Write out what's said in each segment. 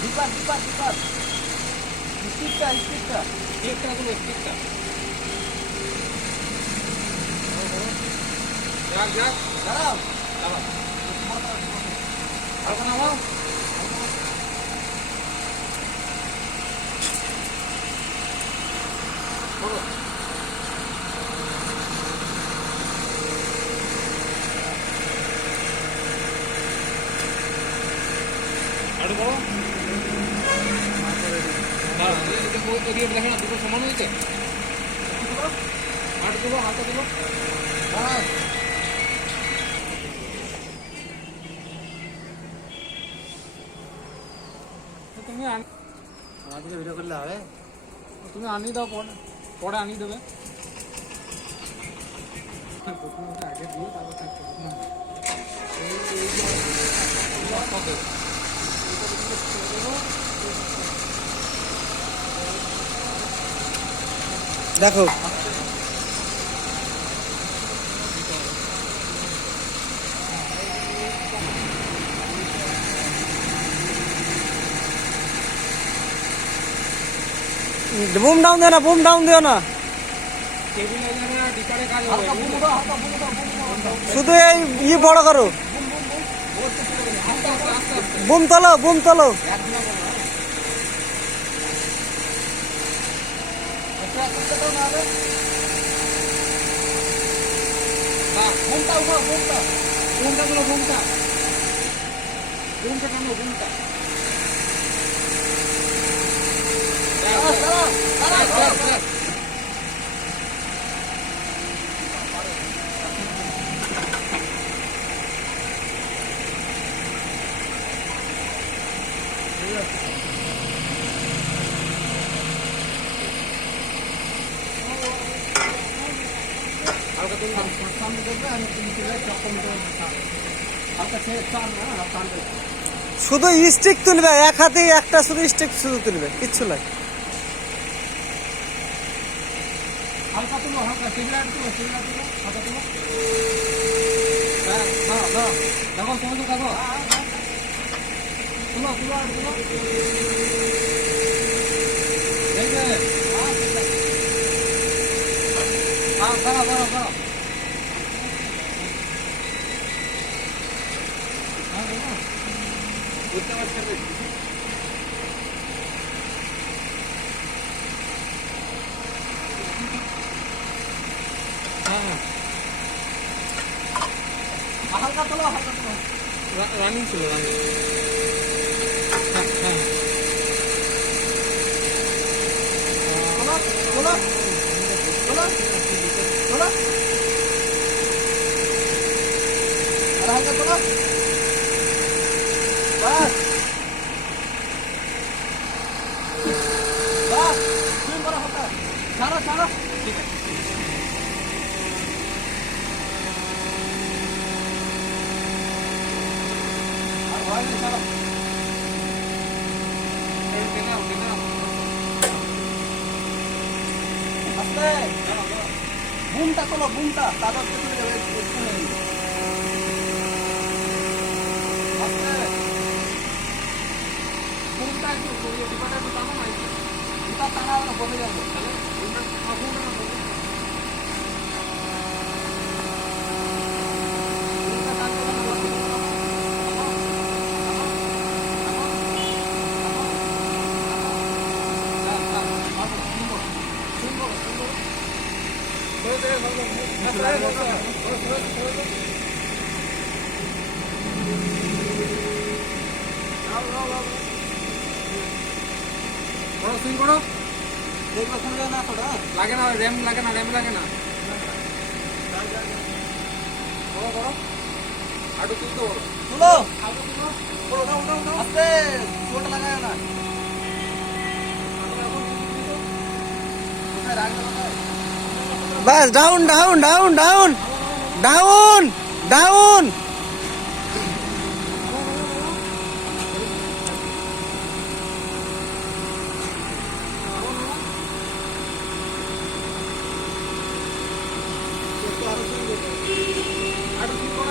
ডিপার ডিপার ডিপার স্টিকটা স্টিকটা স্টিকটা গুলো স্টিকটা যাক যাক দাঁড়াও দাঁড়াও হালকা নামাও বলো আরো বলো এদিকে দেখে না দুটো সমান হয়েছে হাত তুলো হাতটা তুলো তুমি আমাদেরকে ভিডিও করলে হবে তুমি আনিয়ে দাও পরে পরে আনিয়ে দেবে আগে দিয়ে তারপর দেখো বুম ডাউন দিও না বুম ডাউন দিও না শুধু এই বড় করো বুম তোলো বুম তোলো ঘুমটা উঠাও ঘুমটা ঘুমটা গুলো ঘুমটা ঘুমটা টানো ঘুমটা শুধু স্টিক তুলবে এক হাতে একটা শুধু স্টিক শুধু তুলবে কিচ্ছু নাই হালকা তুলো হালকা সিগনাল তুলো হালকা তুলো দেখো সমুদ্র দেখো তুলো তুলো আর তুলো দেখবে দাঁড়াও দাঁড়াও দাঁড়াও বুঝতে পারছেন হালকা তোলো হালকা তোলো রানিং ছিল রানিং হ্যাঁ তোলো তোলো তোলো আর হালকা তোলো বাস বাস সুইম করা হালকা ছাড়ো ছাড়ো ঠিক আছে আর ভয় নেই ছাড়ো আস্তে বুমটা তোলো বুমটা তারপর চলে যাবে আস্তে ঘুমটা একটু ডিপাটা একটু টানো না জুতা টানা হবে না বলে যাবে দেখবে শুনলে না তোরা লাগে না র্যাম লাগে না র্যাম লাগে না বড় বড় আটু তুলতে বড় তুলো আটু তুলো বড় উঠাও উঠাও উঠাও আস্তে চোট লাগায় না বাস down down down down down down আটু তুলো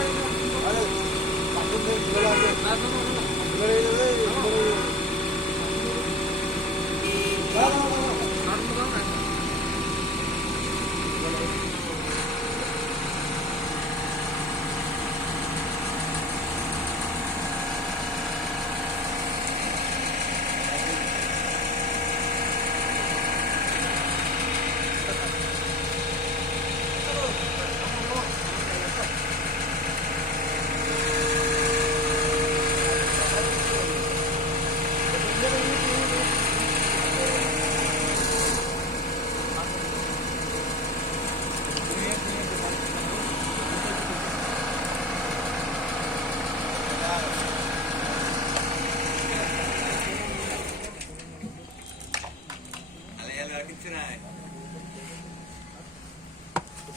কিছু নাই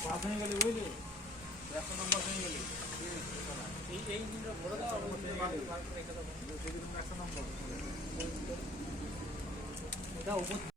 পাঁচ হয়ে গেলে বুঝলি 100 নম্বর হয়ে গেলি এই দিনটা ভরে দাও 100 নম্বর এটা উপর